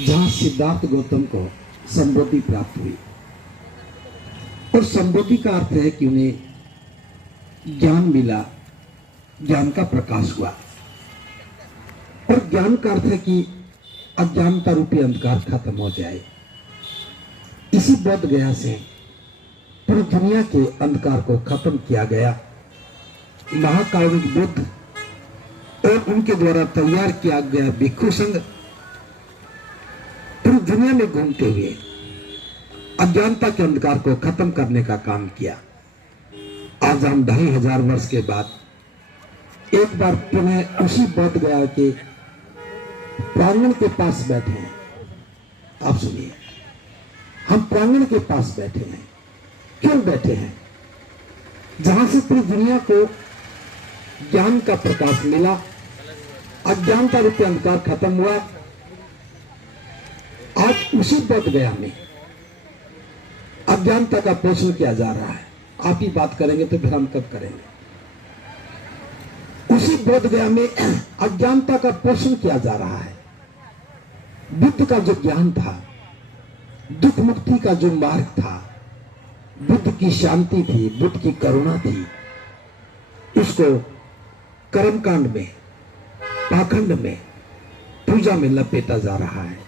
जहां सिद्धार्थ गौतम को संबोधि प्राप्त हुई। और संबोधि का अर्थ है कि उन्हें ज्ञान मिला, ज्ञान का प्रकाश हुआ। और ज्ञान का अर्थ है कि अज्ञानता रूपी अंधकार खत्म हो जाए। इसी बोध गया से पूरी दुनिया के अंधकार को खत्म किया गया। महाकारुणिक बुद्ध और उनके द्वारा तैयार किया गया भिक्षु संघ पूरी दुनिया में घूमते हुए अज्ञानता के अंधकार को खत्म करने का काम किया। आज हम 2500 वर्ष के बाद एक बार पुनः उसी बोध गया के प्रांगण के पास बैठे हैं। आप सुनिए, हम प्रांगण के पास बैठे हैं। क्यों बैठे हैं? जहां से पूरी दुनिया को ज्ञान का प्रकाश मिला, अज्ञानता रूपी अंधकार खत्म हुआ। आज उसी बोध गया में अज्ञानता का पोषण किया जा रहा है। आप ही बात करेंगे तो फिर हम कब करेंगे? उसी बोध गया में अज्ञानता का पोषण किया जा रहा है। बुद्ध का जो ज्ञान था, दुख मुक्ति का जो मार्ग था, बुद्ध की शांति थी, बुद्ध की करुणा थी, उसको कर्मकांड में, पाखंड में, पूजा में लपेटा जा रहा है।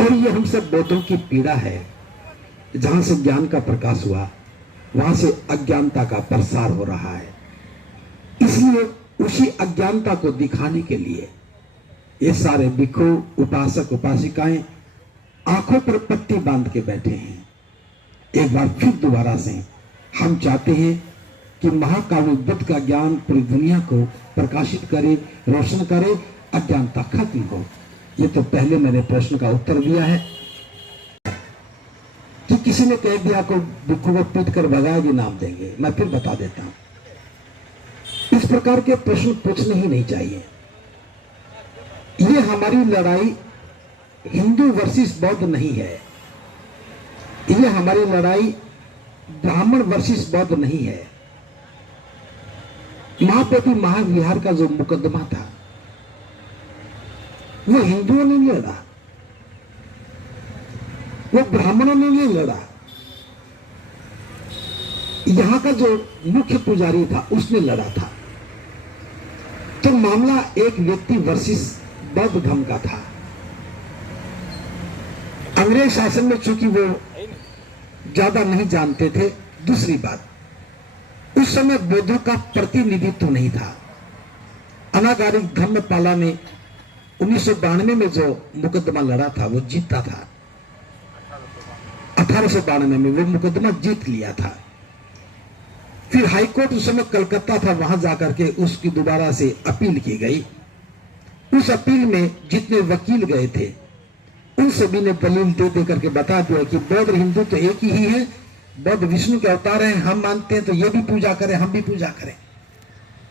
और ये हम सब बौद्धों की पीड़ा है। जहां से ज्ञान का प्रकाश हुआ, वहां से अज्ञानता का प्रसार हो रहा है। इसलिए उसी अज्ञानता को दिखाने के लिए ये सारे भिक्षु, उपासक, उपासिकाएं आंखों पर पट्टी बांध के बैठे हैं। एक बार फिर दोबारा से हम चाहते हैं कि महाकारुणिक बुद्ध का ज्ञान पूरी दुनिया को प्रकाशित करे, रोशन करे, अज्ञानता खत्म हो। ये तो पहले मैंने प्रश्न का उत्तर दिया है कि किसी ने कह दिया को भिक्षु को पीट कर भगाएगी, नाम देंगे। मैं फिर बता देता हूं, इस प्रकार के प्रश्न पूछने ही नहीं चाहिए। ये हमारी लड़ाई हिंदू वर्सेस बौद्ध नहीं है। ये हमारी लड़ाई ब्राह्मण वर्सेस बौद्ध नहीं है। महाबोधि महाविहार का जो मुकदमा था, वो हिंदुओं ने नहीं लड़ा, वो ब्राह्मणों ने नहीं लड़ा। यहां का जो मुख्य पुजारी था उसने लड़ा था। तो मामला एक व्यक्ति वर्सेस बौद्ध धर्म का था। अंग्रेज शासन में चूंकि वो ज्यादा नहीं जानते थे। दूसरी बात, उस समय बौद्धों का प्रतिनिधित्व नहीं था। अनागारिक धर्मपाला ने 1992 में जो मुकदमा लड़ा था वो जीता था। 1892 में वो मुकदमा जीत लिया था। फिर हाईकोर्ट उस समय कलकत्ता था, वहां जाकर के उसकी दोबारा से अपील की गई। उस अपील में जितने वकील गए थे उन सभी ने दलील दे दे करके बता दिया कि बौद्ध और हिंदू तो एक ही है, बौद्ध विष्णु के अवतार हैं, हम मानते हैं, तो ये भी पूजा करें, हम भी पूजा करें।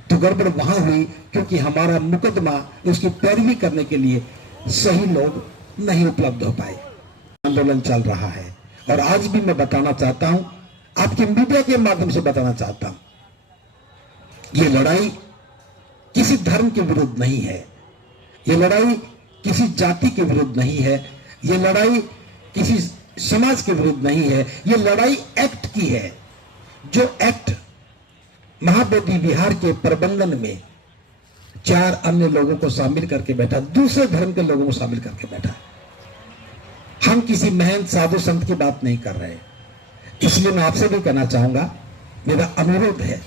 तो गड़बड़ वहां हुई क्योंकि हमारा मुकदमा उसकी पैरवी करने के लिए सही लोग नहीं उपलब्ध हो पाए। आंदोलन चल रहा है और आज भी मैं बताना चाहता हूं, आपके मीडिया के माध्यम से बताना चाहता हूं, ये लड़ाई किसी धर्म के विरुद्ध नहीं है। ये लड़ाई किसी जाति के विरुद्ध नहीं है। ये लड़ाई किसी समाज के विरुद्ध नहीं है। ये लड़ाई एक्ट की है, जो एक्ट महाबोधि विहार के प्रबंधन में 4 अन्य लोगों को शामिल करके बैठा, दूसरे धर्म के लोगों को शामिल करके बैठा। हम किसी महंत साधु संत की बात नहीं कर रहे। इसलिए मैं आपसे भी कहना चाहूंगा, मेरा अनुरोध है,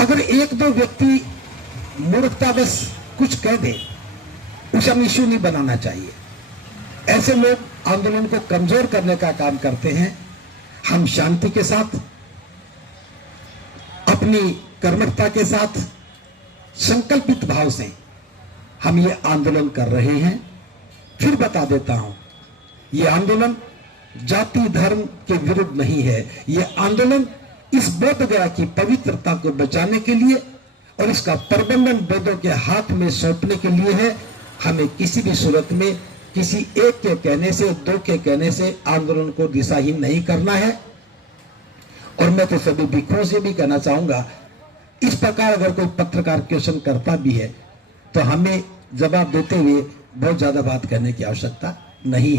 अगर 1-2 व्यक्ति मूर्खतावश कुछ कह दे, उसे हम इश्यू नहीं बनाना चाहिए। ऐसे लोग आंदोलन को कमजोर करने का काम करते हैं। हम शांति के साथ, अपनी कर्मठता के साथ, संकल्पित भाव से हम ये आंदोलन कर रहे हैं। फिर बता देता हूं, ये आंदोलन जाति धर्म के विरुद्ध नहीं है। ये आंदोलन इस बोध गया की पवित्रता को बचाने के लिए और इसका प्रबंधन बौद्धों के हाथ में सौंपने के लिए है। हमें किसी भी सूरत में किसी एक के कहने से, 2 के कहने से आंदोलन को दिशाहीन नहीं करना है। और मैं तो सभी भिक्षुओं से भी कहना चाहूंगा, इस प्रकार अगर कोई पत्रकार क्वेश्चन करता भी है तो हमें जवाब देते हुए बहुत ज्यादा बात करने की आवश्यकता नहीं है।